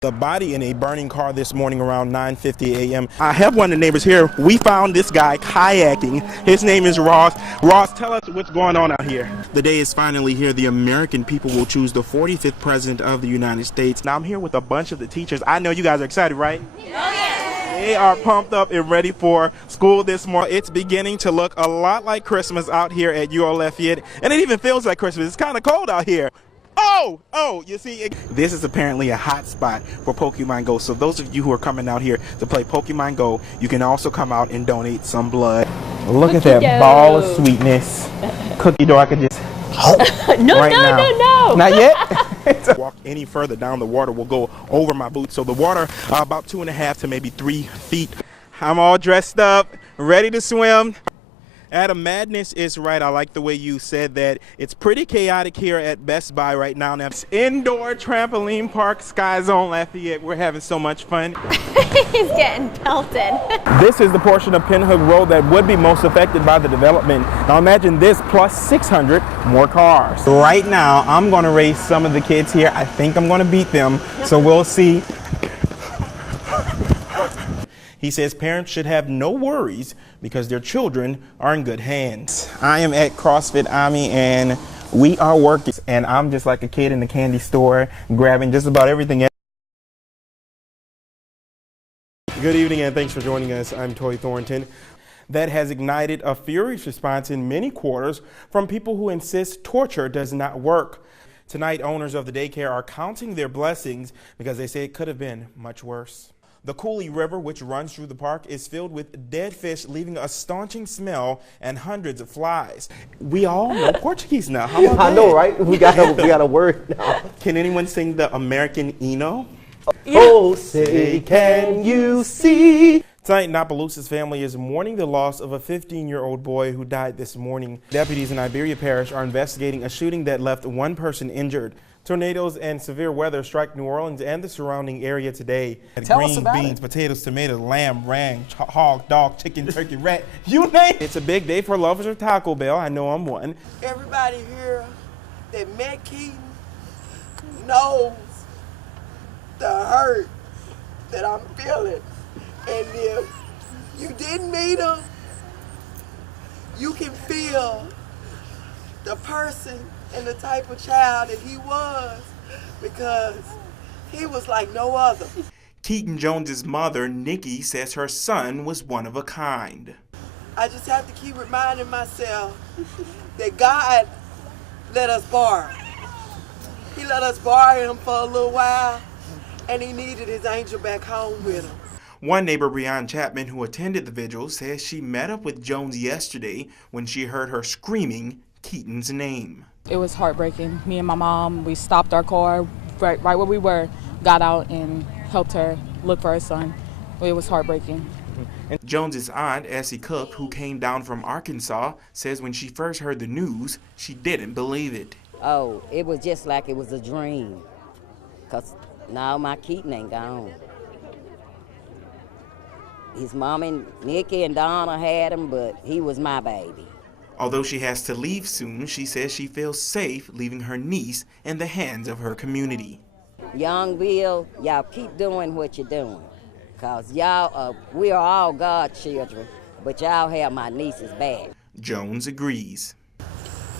The body in a burning car this morning around 9:50 a.m. I have one of the neighbors here. We found this guy kayaking. His name is Ross. Ross, tell us what's going on out here. The day is finally here. The American people will choose the 45th president of the United States. Now I'm here with a bunch of the teachers. I know you guys are excited, right? Oh, yeah. They are pumped up and ready for school this morning. It's beginning to look a lot like Christmas out here at UO Lafayette, and it even feels like Christmas. It's kind of cold out here. Oh, you see, this is apparently a hot spot for Pokemon Go. So those of you who are coming out here to play Pokemon Go, you can also come out and donate some blood. Look at that ball of sweetness. Cookie dough, I could just... No. Not yet? Walk any further down, the water will go over my boots. So the water, about 2.5 to maybe 3 feet. I'm all dressed up, ready to swim. Adam, madness is right. I like the way you said that. It's pretty chaotic here at Best Buy right now. Now, it's indoor trampoline park, Sky Zone Lafayette. We're having so much fun. He's getting pelted. This is the portion of Pinhook Road that would be most affected by the development. Now imagine this plus 600 more cars. Right now, I'm going to race some of the kids here. I think I'm going to beat them, so we'll see. He says parents should have no worries because their children are in good hands. I am at CrossFit Army and we are working, and I'm just like a kid in the candy store grabbing just about everything. Good evening and thanks for joining us. I'm Toi Thornton. That has ignited a furious response in many quarters from people who insist torture does not work. Tonight, owners of the daycare are counting their blessings because they say it could have been much worse. The Cooley River, which runs through the park, is filled with dead fish, leaving a staunching smell and hundreds of flies. We all know Portuguese now. How about that? I know, right? We got a word now. Can anyone sing the American Eno? Yeah. Oh, say, can you see? Tonight, Napalous's family is mourning the loss of a 15-year-old boy who died this morning. Deputies in Iberia Parish are investigating a shooting that left one person injured. Tornadoes and severe weather strike New Orleans and the surrounding area today. Green beans, potatoes, tomatoes, lamb, ram, hog, dog, chicken, turkey, rat, you name it. It's a big day for lovers of Taco Bell. I know I'm one. Everybody here that met Keaton knows the hurt that I'm feeling. And if you didn't meet him, you can feel the person and the type of child that he was, because he was like no other. Keaton Jones's mother, Nikki, says her son was one of a kind. I just have to keep reminding myself that God let us borrow. He let us borrow him for a little while, and he needed his angel back home with him. One neighbor, Breanne Chapman, who attended the vigil, says she met up with Jones yesterday when she heard her screaming Keaton's name. It was heartbreaking. Me and my mom, we stopped our car right where we were, got out and helped her look for her son. It was heartbreaking. Jones's aunt, Essie Cook, who came down from Arkansas, says when she first heard the news, she didn't believe it. Oh, it was just like it was a dream. Because now my Keaton ain't gone. His mom and Nikki and Donna had him, but he was my baby. Although she has to leave soon, she says she feels safe leaving her niece in the hands of her community. Young Bill, y'all keep doing what you're doing. Because y'all, we are all God's children, but y'all have my niece's back. Jones agrees.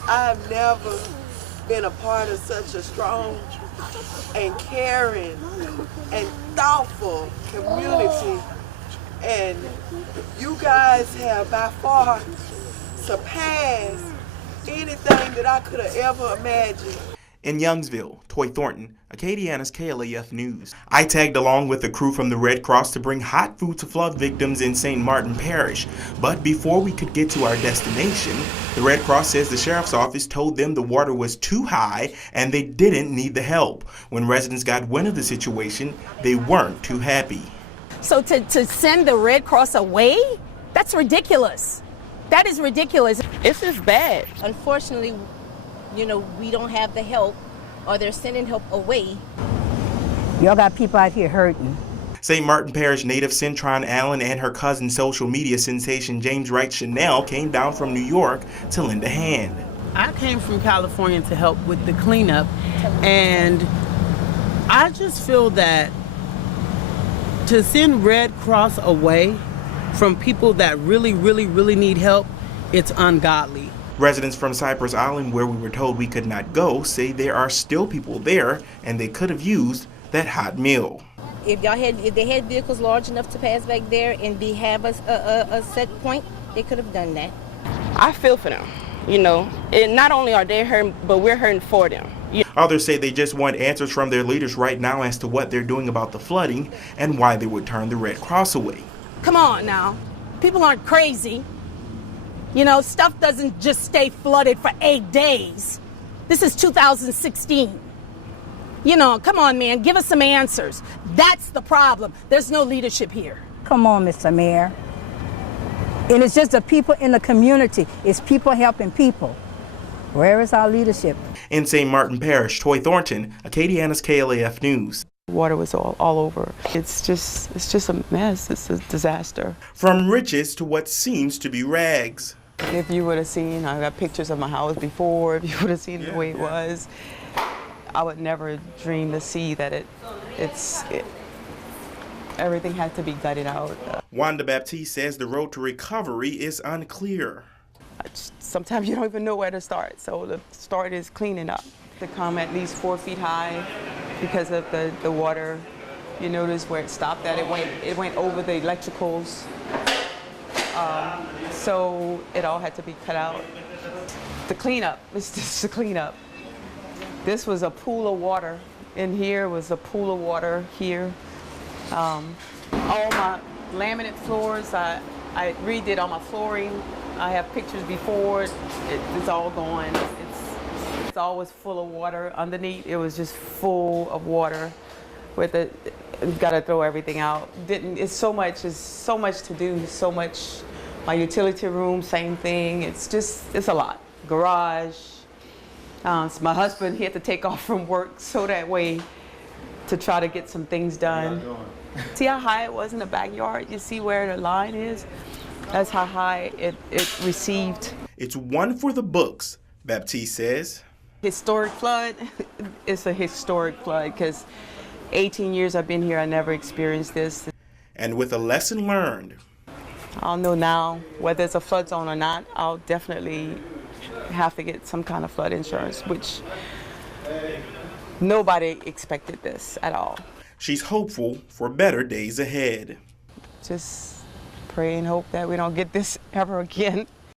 I've never been a part of such a strong and caring and thoughtful community. And you guys have by far surpassed anything that I could have ever imagined. In Youngsville, Toi Thornton, Acadiana's KLAF News. I tagged along with the crew from the Red Cross to bring hot food to flood victims in St. Martin Parish. But before we could get to our destination, the Red Cross says the sheriff's office told them the water was too high and they didn't need the help. When residents got wind of the situation, they weren't too happy. So to send the Red Cross away? That's ridiculous. That is ridiculous. It's just bad. Unfortunately, we don't have the help, or they're sending help away. Y'all got people out here hurting. St. Martin Parish native Cintron Allen and her cousin social media sensation James Wright Chanel came down from New York to lend a hand. I came from California to help with the cleanup, and I just feel that To send Red Cross away from people that really need help, it's ungodly. Residents from Cypress Island, where we were told we could not go, say there are still people there and they could have used that hot meal. If they had vehicles large enough to pass back there and have a set point, they could have done that. I feel for them, you know. Not only are they hurting, but we're hurting for them. Others say they just want answers from their leaders right now as to what they're doing about the flooding and why they would turn the Red Cross away. Come on now. People aren't crazy. You know, stuff doesn't just stay flooded for 8 days. This is 2016. You know, come on, man, give us some answers. That's the problem. There's no leadership here. Come on, Mr. Mayor. And it's just the people in the community. It's people helping people. Where is our leadership? In St. Martin Parish, Toi Thornton, Acadiana's KLAF News. Water was all over. It's just a mess. It's a disaster. From riches to what seems to be rags. If you would have seen, I got pictures of my house before, if you would have seen the way it was, I would never dream to see that everything had to be gutted out. Wanda Baptiste says the road to recovery is unclear. Sometimes you don't even know where to start, so the start is cleaning up. To come at least 4 feet high because of the water. You notice where it stopped at, it went over the electricals. So it all had to be cut out. The cleanup, it's just the cleanup. This was a pool of water. In here was a pool of water here. All my laminate floors, I redid all my flooring. I have pictures before, it's all gone. It's always full of water underneath. It was just full of water. Got to throw everything out. It's so much to do, so much. My utility room, same thing. It's a lot. Garage. So my husband, he had to take off from work so that way to try to get some things done. See how high it was in the backyard? You see where the line is? That's how high it received. It's one for the books, Baptiste says. Historic flood. It's a historic flood because 18 years I've been here, I never experienced this. And with a lesson learned. I'll know now whether it's a flood zone or not. I'll definitely have to get some kind of flood insurance, which nobody expected this at all. She's hopeful for better days ahead. Just pray and hope that we don't get this ever again.